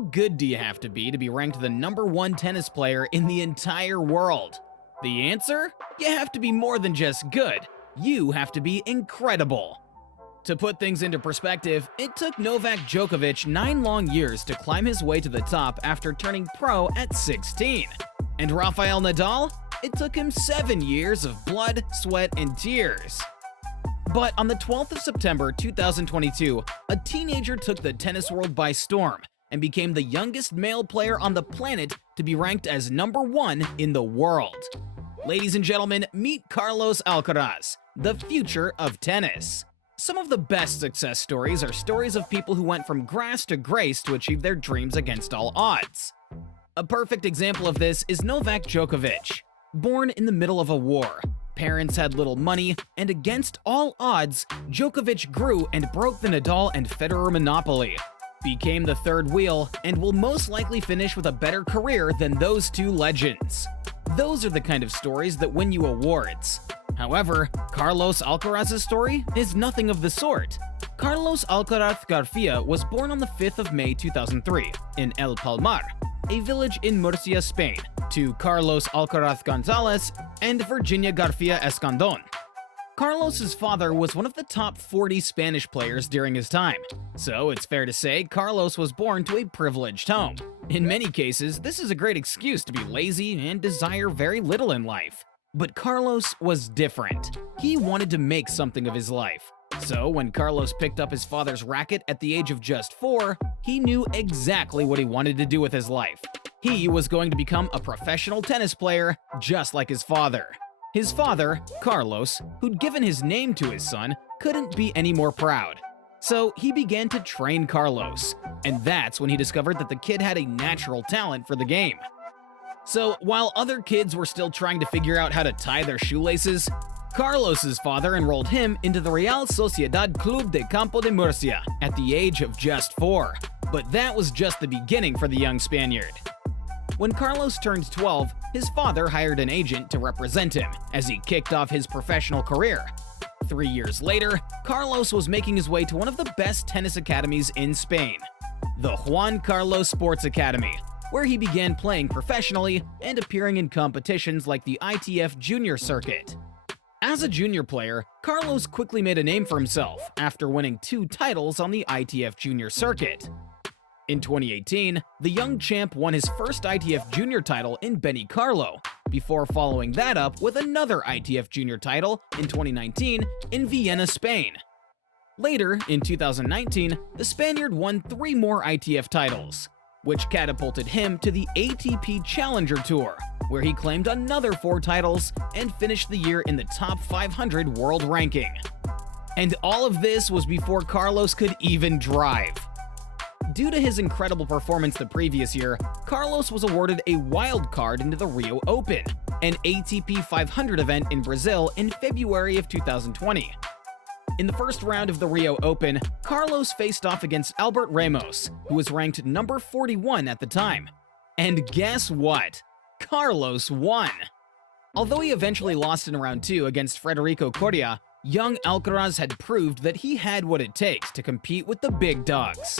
How good do you have to be ranked the #1 tennis player in the entire world? The answer? You have to be more than just good. You have to be incredible. To put things into perspective, it took Novak Djokovic 9 long years to climb his way to the top after turning pro at 16. And Rafael Nadal? It took him 7 years of blood, sweat, and tears. But on the 12th of September 2022, a teenager took the tennis world by storm and became the youngest male player on the planet to be ranked as #1 in the world. Ladies and gentlemen, meet Carlos Alcaraz, the future of tennis. Some of the best success stories are stories of people who went from grass to grace to achieve their dreams against all odds. A perfect example of this is Novak Djokovic. Born in the middle of a war, parents had little money, and against all odds, Djokovic grew and broke the Nadal and Federer monopoly, became the third wheel, and will most likely finish with a better career than those two legends. Those are the kind of stories that win you awards. However, Carlos Alcaraz's story is nothing of the sort. Carlos Alcaraz Garcia was born on the 5th of May 2003 in El Palmar, a village in Murcia, Spain, to Carlos Alcaraz Gonzalez and Virginia Garcia Escandon. Carlos's father was one of the top 40 Spanish players during his time, so it's fair to say Carlos was born to a privileged home. In many cases, this is a great excuse to be lazy and desire very little in life. But Carlos was different. He wanted to make something of his life. So when Carlos picked up his father's racket at the age of just 4, he knew exactly what he wanted to do with his life. He was going to become a professional tennis player just like his father. His father, Carlos, who'd given his name to his son, couldn't be any more proud. So he began to train Carlos, and that's when he discovered that the kid had a natural talent for the game. So while other kids were still trying to figure out how to tie their shoelaces, Carlos's father enrolled him into the Real Sociedad Club de Campo de Murcia at the age of just 4. But that was just the beginning for the young Spaniard. When Carlos turned 12, his father hired an agent to represent him as he kicked off his professional career. 3 years later, Carlos was making his way to one of the best tennis academies in Spain, the Juan Carlos Sports Academy, where he began playing professionally and appearing in competitions like the ITF Junior Circuit. As a junior player, Carlos quickly made a name for himself after winning 2 titles on the ITF Junior Circuit. In 2018, the young champ won his first ITF Junior title in Benicarlo, before following that up with another ITF Junior title in 2019 in Vienna, Spain. Later, in 2019, the Spaniard won 3 more ITF titles, which catapulted him to the ATP Challenger Tour, where he claimed another 4 titles and finished the year in the top 500 world ranking. And all of this was before Carlos could even drive. Due to his incredible performance the previous year, Carlos was awarded a wild card into the Rio Open, an ATP 500 event in Brazil in February of 2020. In the first round of the Rio Open, Carlos faced off against Albert Ramos, who was ranked number 41 at the time. And guess what? Carlos won! Although he eventually lost in round 2 against Federico Coria, young Alcaraz had proved that he had what it takes to compete with the big dogs.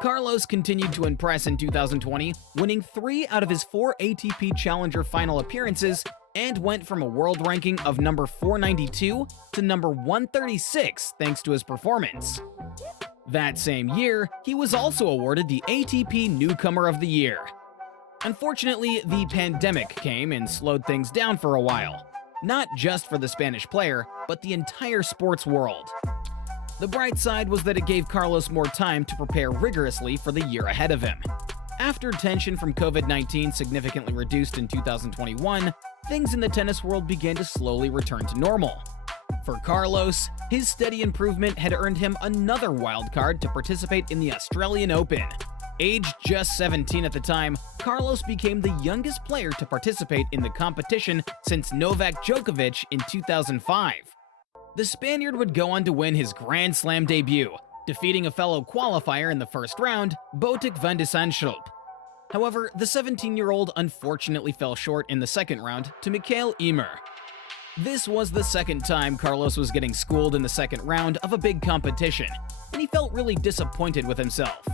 Carlos continued to impress in 2020, winning 3 out of his 4 ATP Challenger final appearances and went from a world ranking of number 492 to number 136 thanks to his performance. That same year, he was also awarded the ATP Newcomer of the Year. Unfortunately, the pandemic came and slowed things down for a while, not just for the Spanish player, but the entire sports world. The bright side was that it gave Carlos more time to prepare rigorously for the year ahead of him. After tension from COVID-19 significantly reduced in 2021, things in the tennis world began to slowly return to normal. For Carlos, his steady improvement had earned him another wildcard to participate in the Australian Open. Aged just 17 at the time, Carlos became the youngest player to participate in the competition since Novak Djokovic in 2005. The Spaniard would go on to win his Grand Slam debut, defeating a fellow qualifier in the first round, Botic van de Zandschulp. However, the 17-year-old unfortunately fell short in the second round to Mikael Ymer. This was the second time Carlos was getting schooled in the second round of a big competition, and he felt really disappointed with himself.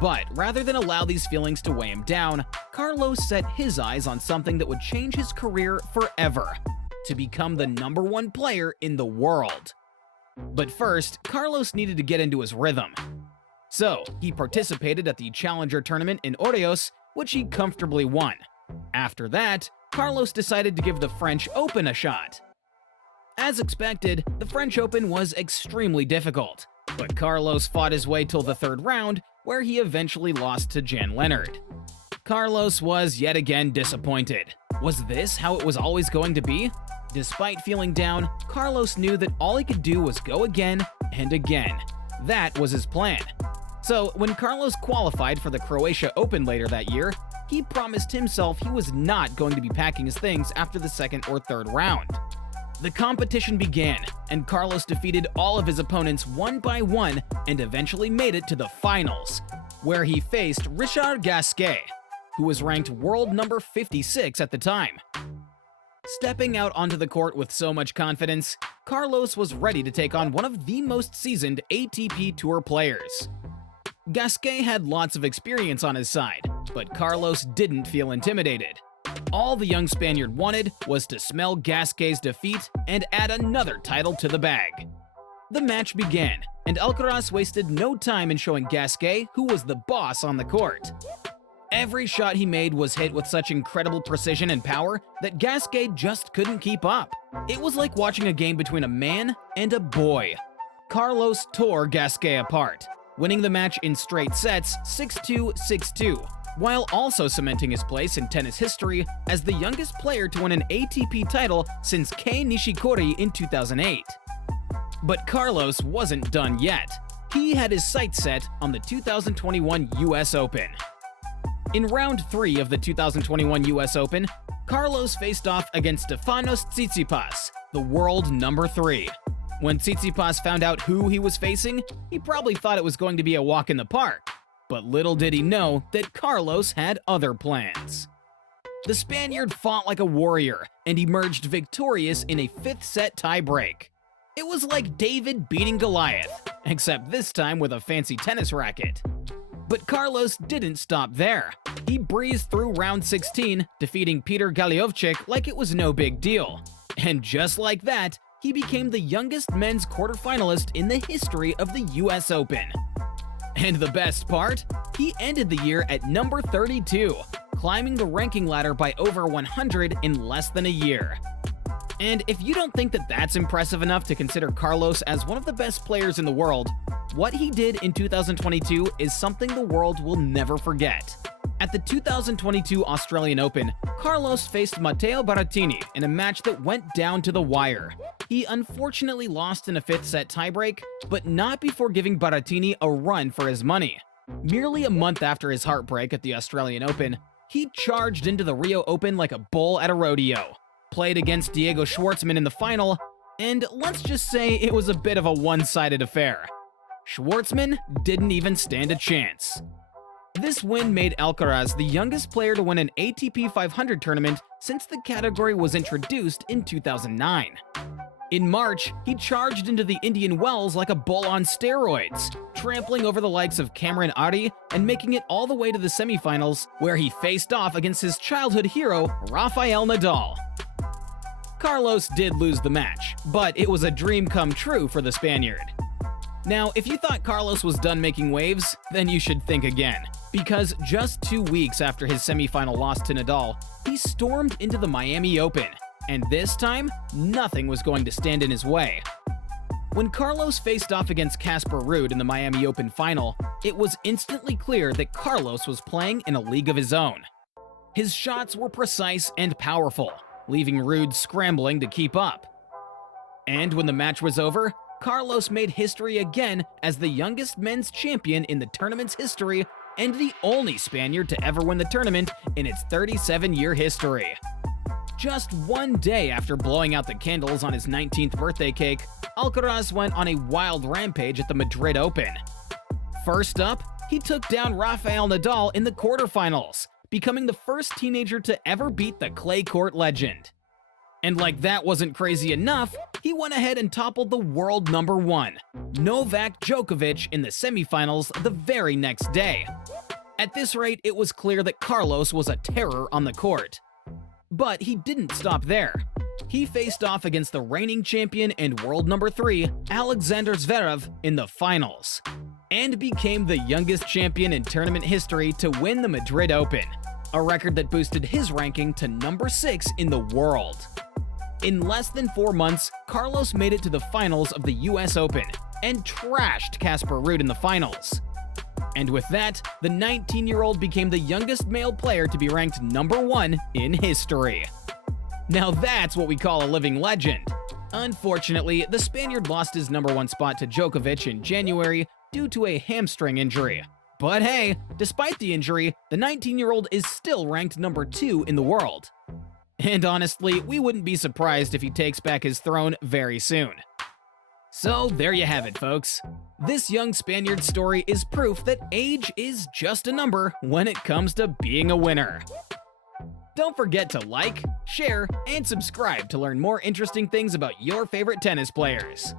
But rather than allow these feelings to weigh him down, Carlos set his eyes on something that would change his career forever: to become the #1 player in the world. But first, Carlos needed to get into his rhythm. So, he participated at the Challenger tournament in Oreos, which he comfortably won. After that, Carlos decided to give the French Open a shot. As expected, the French Open was extremely difficult, but Carlos fought his way till the 3rd round, where he eventually lost to Jan Leonard. Carlos was yet again disappointed. Was this how it was always going to be? Despite feeling down, Carlos knew that all he could do was go again and again. That was his plan. So, when Carlos qualified for the Croatia Open later that year, he promised himself he was not going to be packing his things after the 2nd or 3rd round. The competition began, and Carlos defeated all of his opponents one by one and eventually made it to the finals, where he faced Richard Gasquet, who was ranked world number 56 at the time. Stepping out onto the court with so much confidence, Carlos was ready to take on one of the most seasoned ATP Tour players. Gasquet had lots of experience on his side, but Carlos didn't feel intimidated. All the young Spaniard wanted was to smell Gasquet's defeat and add another title to the bag. The match began, and Alcaraz wasted no time in showing Gasquet who was the boss on the court. Every shot he made was hit with such incredible precision and power that Gasquet just couldn't keep up. It was like watching a game between a man and a boy. Carlos tore Gasquet apart, winning the match in straight sets 6-2, 6-2, while also cementing his place in tennis history as the youngest player to win an ATP title since Kei Nishikori in 2008. But Carlos wasn't done yet. He had his sights set on the 2021 US Open. In round 3 of the 2021 US Open, Carlos faced off against Stefanos Tsitsipas, the world #3. When Tsitsipas found out who he was facing, he probably thought it was going to be a walk in the park. But little did he know that Carlos had other plans. The Spaniard fought like a warrior and emerged victorious in a 5th-set tiebreak. It was like David beating Goliath, except this time with a fancy tennis racket. But Carlos didn't stop there. He breezed through round 16, defeating Peter Galiovchik like it was no big deal. And just like that, he became the youngest men's quarterfinalist in the history of the US Open. And the best part? He ended the year at number 32, climbing the ranking ladder by over 100 in less than a year. And if you don't think that that's impressive enough to consider Carlos as one of the best players in the world, what he did in 2022 is something the world will never forget. At the 2022 Australian Open, Carlos faced Matteo Berrettini in a match that went down to the wire. He unfortunately lost in a 5th-set tiebreak, but not before giving Berrettini a run for his money. Merely a month after his heartbreak at the Australian Open, he charged into the Rio Open like a bull at a rodeo, played against Diego Schwartzman in the final, and let's just say it was a bit of a one-sided affair. Schwartzman didn't even stand a chance. This win made Alcaraz the youngest player to win an ATP 500 tournament since the category was introduced in 2009. In March, he charged into the Indian Wells like a bull on steroids, trampling over the likes of Cameron Ari and making it all the way to the semifinals, where he faced off against his childhood hero, Rafael Nadal. Carlos did lose the match, but it was a dream come true for the Spaniard. Now, if you thought Carlos was done making waves, then you should think again, because just 2 weeks after his semifinal loss to Nadal, he stormed into the Miami Open, and this time, nothing was going to stand in his way. When Carlos faced off against Casper Ruud in the Miami Open final, it was instantly clear that Carlos was playing in a league of his own. His shots were precise and powerful, leaving Ruud scrambling to keep up. And when the match was over, Carlos made history again as the youngest men's champion in the tournament's history and the only Spaniard to ever win the tournament in its 37-year history. Just 1 day after blowing out the candles on his 19th birthday cake, Alcaraz went on a wild rampage at the Madrid Open. First up, he took down Rafael Nadal in the quarterfinals, becoming the first teenager to ever beat the clay court legend. And like that wasn't crazy enough, he went ahead and toppled the world number 1, Novak Djokovic, in the semifinals the very next day. At this rate, it was clear that Carlos was a terror on the court. But he didn't stop there. He faced off against the reigning champion and world number 3, Alexander Zverev, in the finals, and became the youngest champion in tournament history to win the Madrid Open, a record that boosted his ranking to number 6 in the world. In less than 4 months, Carlos made it to the finals of the US Open and trashed Casper Ruud in the finals. And with that, the 19-year-old became the youngest male player to be ranked number 1 in history. Now that's what we call a living legend. Unfortunately, the Spaniard lost his number 1 spot to Djokovic in January due to a hamstring injury. But hey, despite the injury, the 19-year-old is still ranked number 2 in the world. And honestly, we wouldn't be surprised if he takes back his throne very soon. So there you have it, folks. This young Spaniard's story is proof that age is just a number when it comes to being a winner. Don't forget to like, share, and subscribe to learn more interesting things about your favorite tennis players.